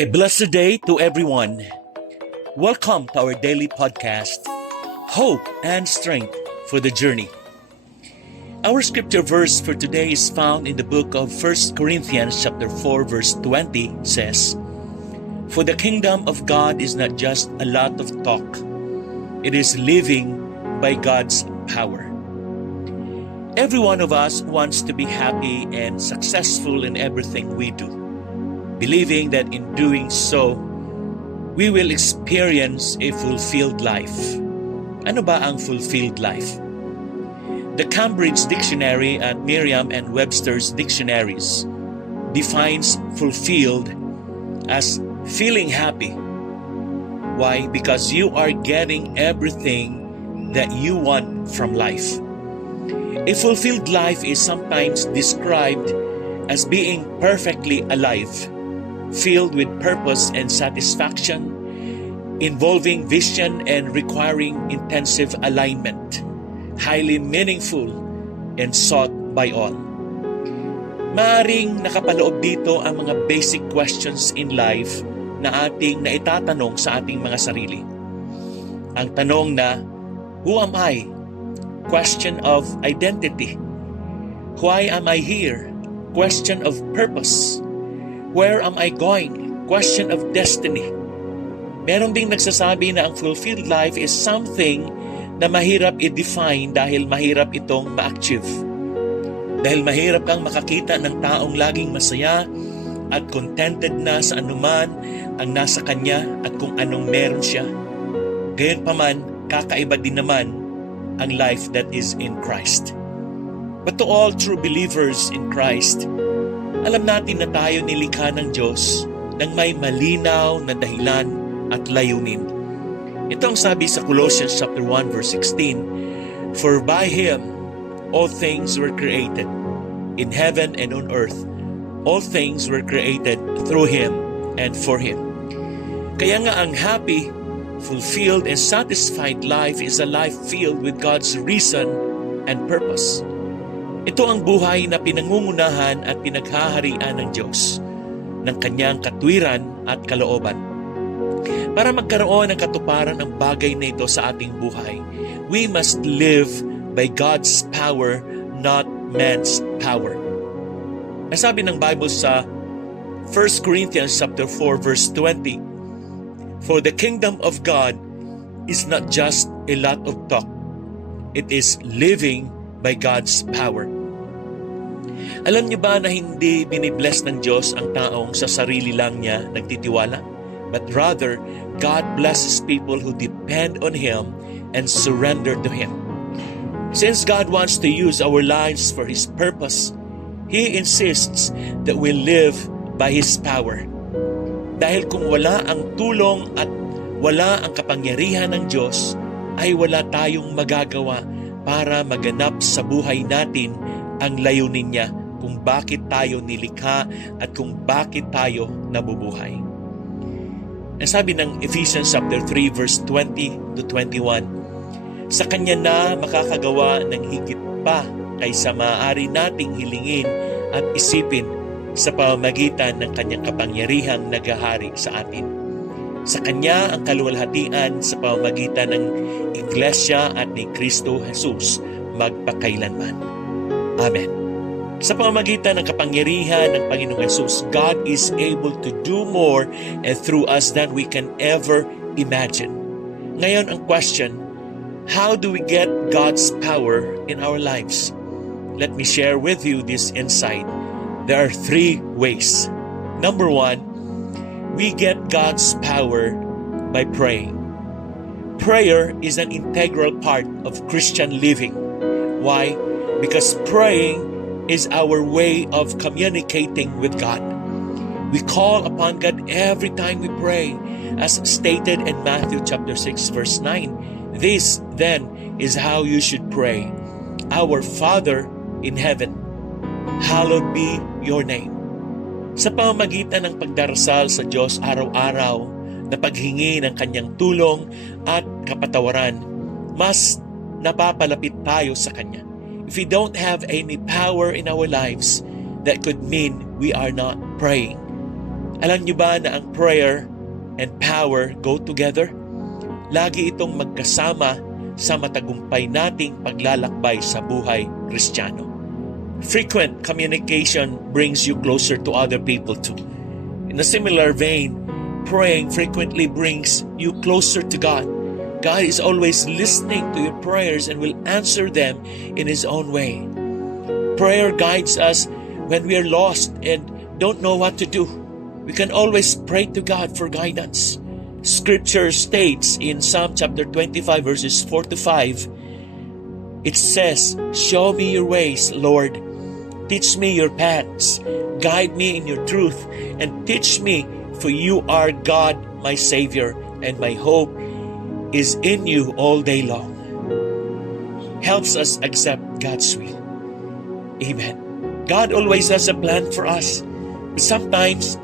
A blessed day to everyone. Welcome to our daily podcast, Hope and Strength for the Journey. Our scripture verse for today is found in the book of 1 Corinthians chapter 4 verse 20 says, "For the kingdom of God is not just a lot of talk. It is living by God's power." Every one of us wants to be happy and successful in everything we do, believing that in doing so, we will experience a fulfilled life. Ano ba ang fulfilled life? The Cambridge Dictionary and Merriam-Webster's dictionaries defines fulfilled as feeling happy. Why? Because you are getting everything that you want from life. A fulfilled life is sometimes described as being perfectly alive, filled with purpose and satisfaction, involving vision and requiring intensive alignment, highly meaningful and sought by all. Maaring nakapaloob dito ang mga basic questions in life na ating naitatanong sa ating mga sarili. Ang tanong na, who am I? Question of identity. Why am I here? Question of purpose. Where am I going? Question of destiny. Meron ding nagsasabi na ang fulfilled life is something na mahirap i-define dahil mahirap itong ma-achieve. Dahil mahirap kang makakita ng taong laging masaya at contented na sa anuman ang nasa kanya at kung anong meron siya. Gayunpaman, kakaiba din naman ang life that is in Christ. But to all true believers in Christ, alam natin na tayo nilikha ng Diyos ng may malinaw na dahilan at layunin. Ito ang sabi sa Colossians chapter 1 verse 16, "For by Him all things were created, in heaven and on earth. All things were created through Him and for Him." Kaya nga ang happy, fulfilled and satisfied life is a life filled with God's reason and purpose. Ito ang buhay na pinangungunahan at pinaghaharian ng Diyos, ng Kanyang katwiran at kalooban. Para magkaroon ng katuparan ang bagay na ito sa ating buhay, we must live by God's power, not man's power. Nasabi ng Bible sa 1 Corinthians chapter 4 verse 20, "For the kingdom of God is not just a lot of talk. It is living by God's power." Alam niyo ba na hindi binibless ng Diyos ang taong sa sarili lang niya nagtitiwala? But rather, God blesses people who depend on Him and surrender to Him. Since God wants to use our lives for His purpose, He insists that we live by His power. Dahil kung wala ang tulong at wala ang kapangyarihan ng Diyos, ay wala tayong magagawa para maganap sa buhay natin ang layunin niya kung bakit tayo nilikha at kung bakit tayo nabubuhay. Ang sabi ng Ephesians chapter 3 verse 20 to 21, "Sa Kanya na makakagawa ng higit pa kaysa maaari nating hilingin at isipin sa pamamagitan ng Kanyang kapangyarihang naghahari sa atin. Sa Kanya ang kaluwalhatian sa pamamagitan ng Iglesia at ni Kristo Jesus magpakailanman." Amen. Sa pamamagitan ng kapangyarihan ng Panginoong Jesus, God is able to do more and through us than we can ever imagine. Ngayon ang question, how do we get God's power in our lives? Let me share with you this insight. There are 3 ways. Number 1, we get God's power by praying. Prayer is an integral part of Christian living. Why? Because praying is our way of communicating with God. We call upon God every time we pray, as stated in Matthew chapter 6 verse 9. "This then is how you should pray. Our Father in heaven, hallowed be your name." Sa pamamagitan ng pagdarasal sa Diyos araw-araw na paghingi ng Kanyang tulong at kapatawaran, mas napapalapit tayo sa Kanya. If we don't have any power in our lives, that could mean we are not praying. Alam niyo ba na ang prayer and power go together? Lagi itong magkasama sa matagumpay nating paglalakbay sa buhay Kristiyano. Frequent communication brings you closer to other people too. In a similar vein, praying frequently brings you closer to God. God is always listening to your prayers and will answer them in His own way. Prayer guides us when we are lost and don't know what to do. We can always pray to God for guidance. Scripture states in Psalm chapter 25 verses 4 to 5, it says, "Show me your ways, Lord. Teach me your paths. Guide me in your truth and teach me, for you are God, my Savior, and my hope is in you all day long." Helps us accept God's will. Amen. God always has a plan for us. But sometimes,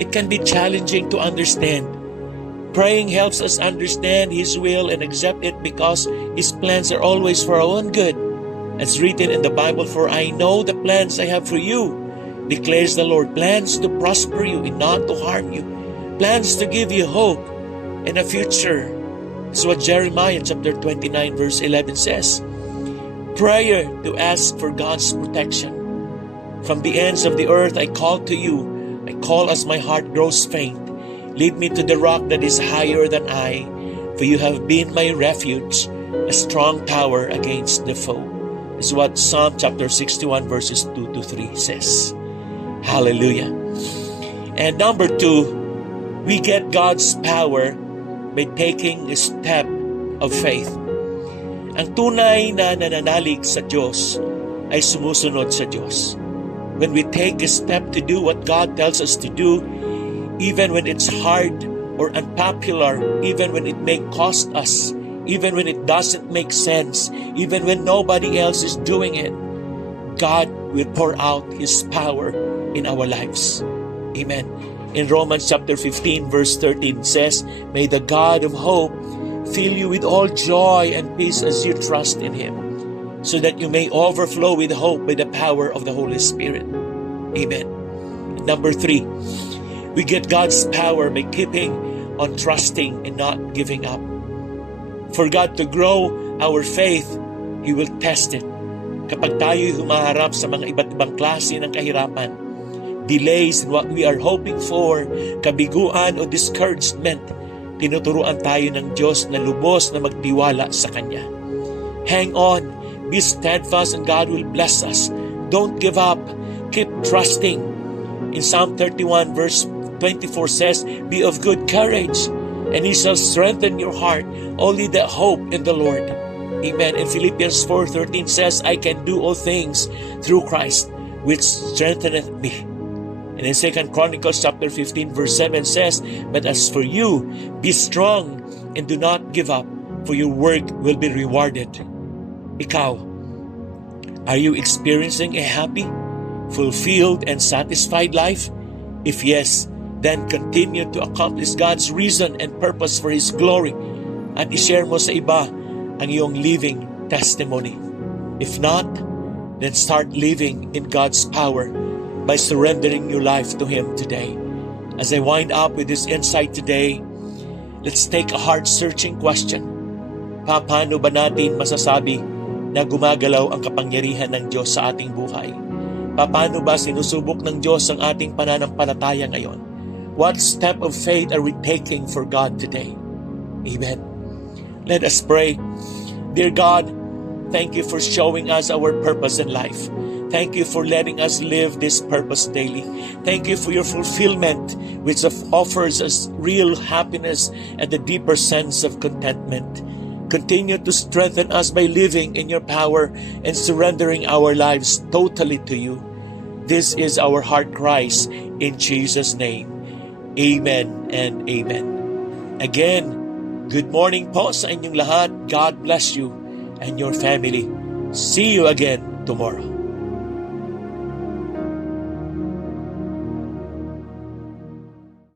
it can be challenging to understand. Praying helps us understand His will and accept it because His plans are always for our own good. As written in the Bible, "For I know the plans I have for you, declares the Lord, plans to prosper you and not to harm you, plans to give you hope and a future." This is what Jeremiah chapter 29 verse 11 says. Prayer to ask for God's protection. From the ends of the earth I call to you. I call as my heart grows faint. Lead me to the rock that is higher than I, for you have been my refuge, a strong tower against the foe. This is what Psalm chapter 61 verses 2 to 3 says. Hallelujah. And number 2, we get God's power by taking a step of faith. Ang tunay na nananalig sa Diyos ay sumusunod sa Diyos. When we take a step to do what God tells us to do, even when it's hard or unpopular, even when it may cost us, even when it doesn't make sense, even when nobody else is doing it, God will pour out His power in our lives. Amen. In Romans chapter 15 verse 13 says, "May the God of hope fill you with all joy and peace as you trust in Him, so that you may overflow with hope by the power of the Holy Spirit." Amen. And number 3, we get God's power by keeping on trusting and not giving up. For God to grow our faith, He will test it. Kapag tayo'y humaharap sa mga iba't ibang klase ng kahirapan, delays in what we are hoping for, kabiguan o discouragement, tinuturuan tayo ng Diyos na lubos na magtiwala sa Kanya. Hang on, be steadfast and God will bless us. Don't give up, keep trusting. In Psalm 31 verse 24 says, "Be of good courage, and He shall strengthen your heart. Only that hope in the Lord." Amen. And Philippians 4:13 says, "I can do all things through Christ, which strengtheneth me." And in 2 Chronicles chapter 15 verse 7 says, "But as for you, be strong and do not give up, for your work will be rewarded." Ikaw, are you experiencing a happy, fulfilled, and satisfied life? If yes, then continue to accomplish God's reason and purpose for His glory at i-share mo sa iba ang iyong living testimony. If not, then start living in God's power by surrendering your life to Him today. As I wind up with this insight today, let's take a heart-searching question. Paano ba natin masasabi na gumagalaw ang kapangyarihan ng Diyos sa ating buhay? Paano ba sinusubok ng Diyos ang ating pananampalataya ngayon? What step of faith are we taking for God today? Amen. Let us pray. Dear God, thank you for showing us our purpose in life. Thank you for letting us live this purpose daily. Thank you for your fulfillment, which offers us real happiness and a deeper sense of contentment. Continue to strengthen us by living in your power and surrendering our lives totally to you. This is our heart cries in Jesus' name. Amen and amen. Again, good morning po sa inyong lahat. God bless you and your family. See you again tomorrow.